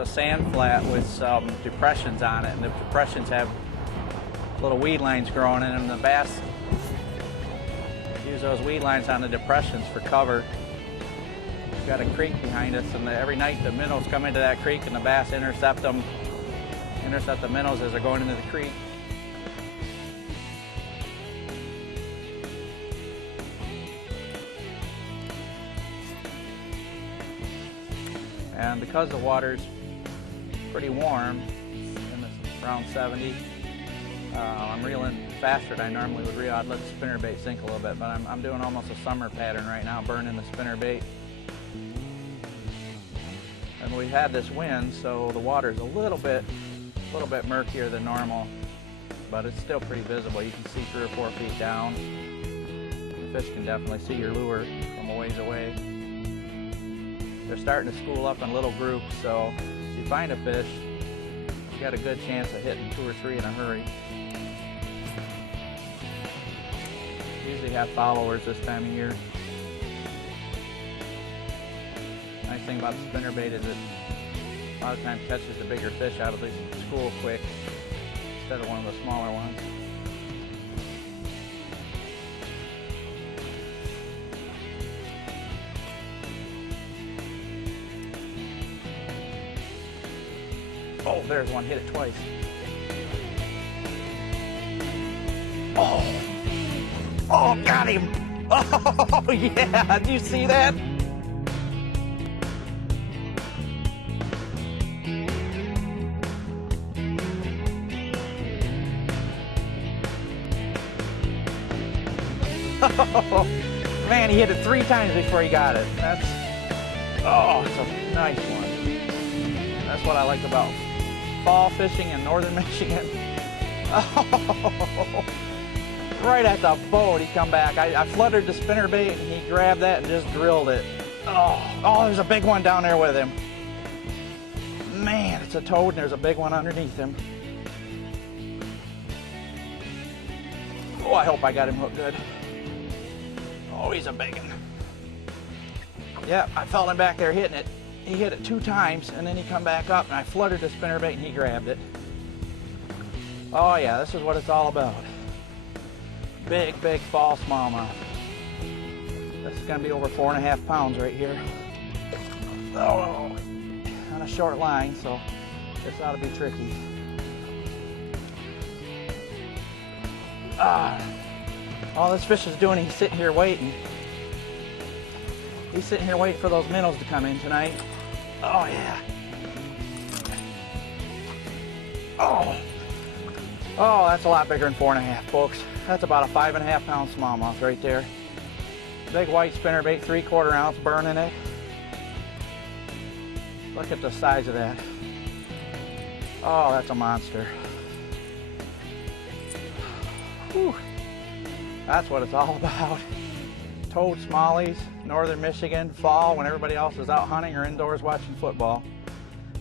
a sand flat with some depressions on it, and the depressions have little weed lines growing in them. The bass use those weed lines on the depressions for cover. We've got a creek behind us, and every night the minnows come into that creek and the bass intercept the minnows as they're going into the creek. And because the water's pretty warm, around 70, I'm reeling faster than I normally would reel. I'd let the spinnerbait sink a little bit, but I'm doing almost a summer pattern right now, burning the spinnerbait. And we had this wind, so the water's a little bit murkier than normal, but it's still pretty visible. You can see 3 or 4 feet down. The fish can definitely see your lure from a ways away. They're starting to school up in little groups, so if you find a fish, you got a good chance of hitting 2 or 3 in a hurry. Usually have followers this time of year. Nice thing about the spinnerbait is it a lot of times catches the bigger fish out of the school quick instead of one of the smaller ones. Oh, there's one, hit it twice. Oh, got him. Oh, yeah, did you see that? Oh, man, he hit it 3 times before he got it. It's a nice one. That's what I like about fall fishing in northern Michigan. Oh, right at the boat, he come back. I fluttered the spinnerbait, and he grabbed that and just drilled it. Oh, there's a big one down there with him. Man, it's a toad, and there's a big one underneath him. Oh, I hope I got him hooked good. Oh, he's a big one. Yep, I felt him back there hitting it. He hit it 2 times, and then he come back up, and I fluttered the spinnerbait, and he grabbed it. Oh yeah, this is what it's all about. Big fall smallmouth. This is gonna be over 4.5 pounds right here. Oh, on a short line, so this ought to be tricky. All this fish is doing, he's sitting here waiting. He's sitting here waiting for those minnows to come in tonight. Oh yeah. Oh, that's a lot bigger than 4.5, folks. That's about a 5.5 pound smallmouth right there. Big white spinnerbait, 3/4 ounce, burning it. Look at the size of that. Oh, that's a monster. Whew. That's what it's all about. Toad smallies, northern Michigan, fall when everybody else is out hunting or indoors watching football.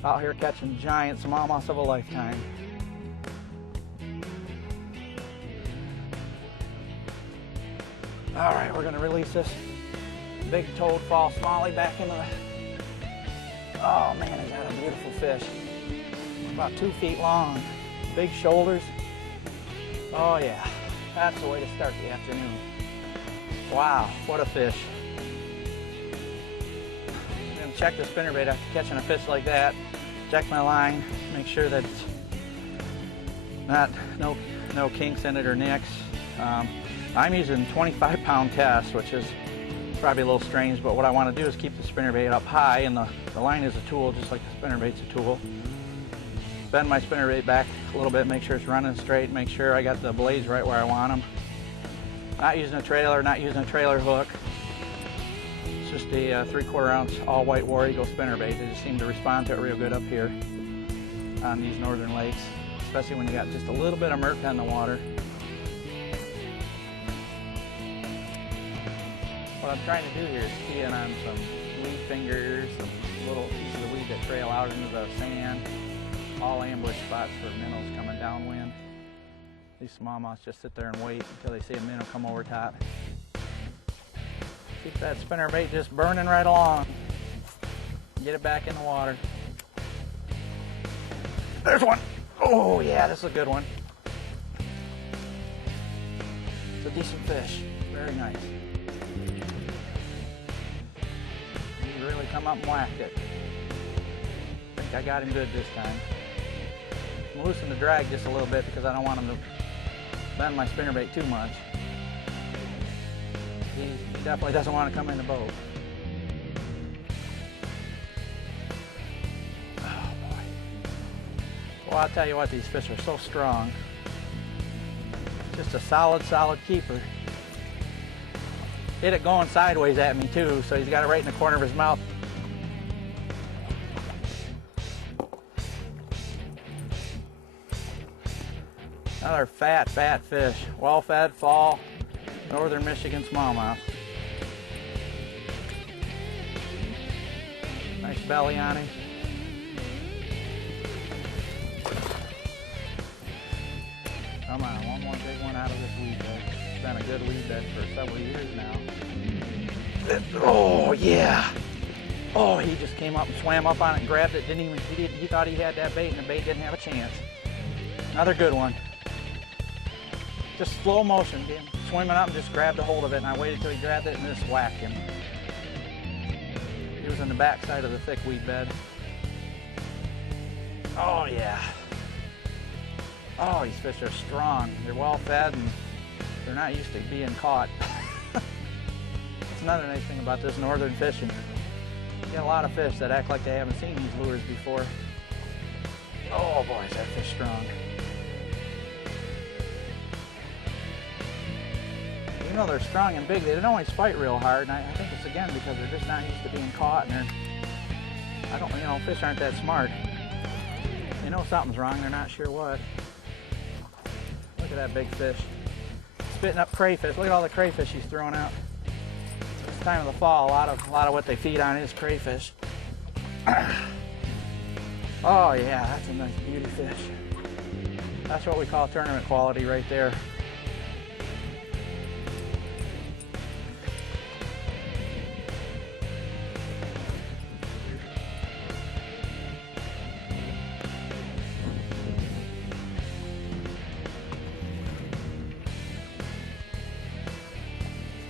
Out here catching giant smallmouths of a lifetime. All right, we're gonna release this big toad fall smallie back into the... Oh man, is that a beautiful fish. About 2 feet long, big shoulders. Oh yeah, that's the way to start the afternoon. Wow, what a fish. I'm gonna check the spinnerbait after catching a fish like that. Check my line, make sure that it's no kinks in it or nicks. I'm using 25 pound test, which is probably a little strange, but what I want to do is keep the spinnerbait up high, and the line is a tool just like the spinnerbait's a tool. Bend my spinnerbait back a little bit, make sure it's running straight, make sure I got the blades right where I want them. Not using a trailer, not using a trailer hook. It's just a 3/4 ounce all white War Eagle spinnerbait. They just seem to respond to it real good up here on these northern lakes, especially when you got just a little bit of murk on the water. What I'm trying to do here is key in on some weed fingers, some little pieces of weed that trail out into the sand, all ambush spots for minnows coming downwind. These smallmouths just sit there and wait until they see a minnow come over top. Keep that spinnerbait just burning right along. Get it back in the water. There's one. Oh yeah, this is a good one. It's a decent fish. Very nice. He really come up and whacked it. I think I got him good this time. I'm loosening the drag just a little bit because I don't want him to bend my spinnerbait too much. He definitely doesn't want to come in the boat. Oh boy. Well, I'll tell you what, these fish are so strong. Just a solid keeper. Hit it going sideways at me too, so he's got it right in the corner of his mouth. Another fat fish. Well-fed fall, northern Michigan smallmouth. Nice belly on him. Come on, one more big one out of this weed bed. It's been a good weed bed for several years now. Oh yeah! Oh, he just came up and swam up on it and grabbed it. He thought he had that bait, and the bait didn't have a chance. Another good one. Just slow motion, swimming up and just grabbed a hold of it, and I waited till he grabbed it and just whacked him. He was in the back side of the thick weed bed. Oh yeah. Oh, these fish are strong. They're well fed and they're not used to being caught. That's another nice thing about this northern fishing. You get a lot of fish that act like they haven't seen these lures before. Oh boy, is that fish strong. Even though they're strong and big, they don't always fight real hard, and I think it's again because they're just not used to being caught, and fish aren't that smart. They know something's wrong, they're not sure what. Look at that big fish. Spitting up crayfish. Look at all the crayfish he's throwing out. This time of the fall, a lot of what they feed on is crayfish. Oh yeah, that's a nice beauty fish. That's what we call tournament quality right there.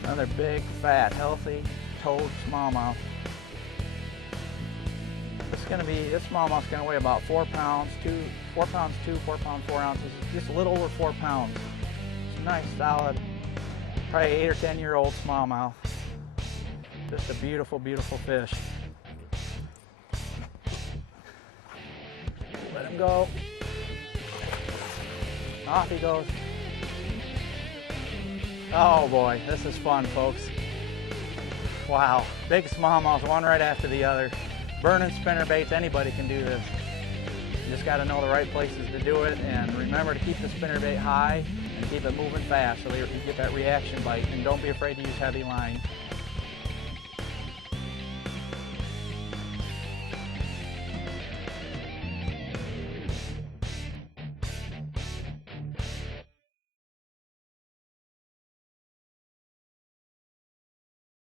Another big, fat, healthy, toad smallmouth. This smallmouth's gonna weigh about 4 pounds, 4 pounds 4 ounces, just a little over 4 pounds. It's a nice, solid, probably 8 or 10-year-old smallmouth. Just a beautiful, beautiful fish. Let him go. Off he goes. Oh boy, this is fun, folks. Wow, big smallmouths, one right after the other. Burning spinnerbaits, anybody can do this. You just got to know the right places to do it, and remember to keep the spinnerbait high and keep it moving fast so that you get that reaction bite. And don't be afraid to use heavy line.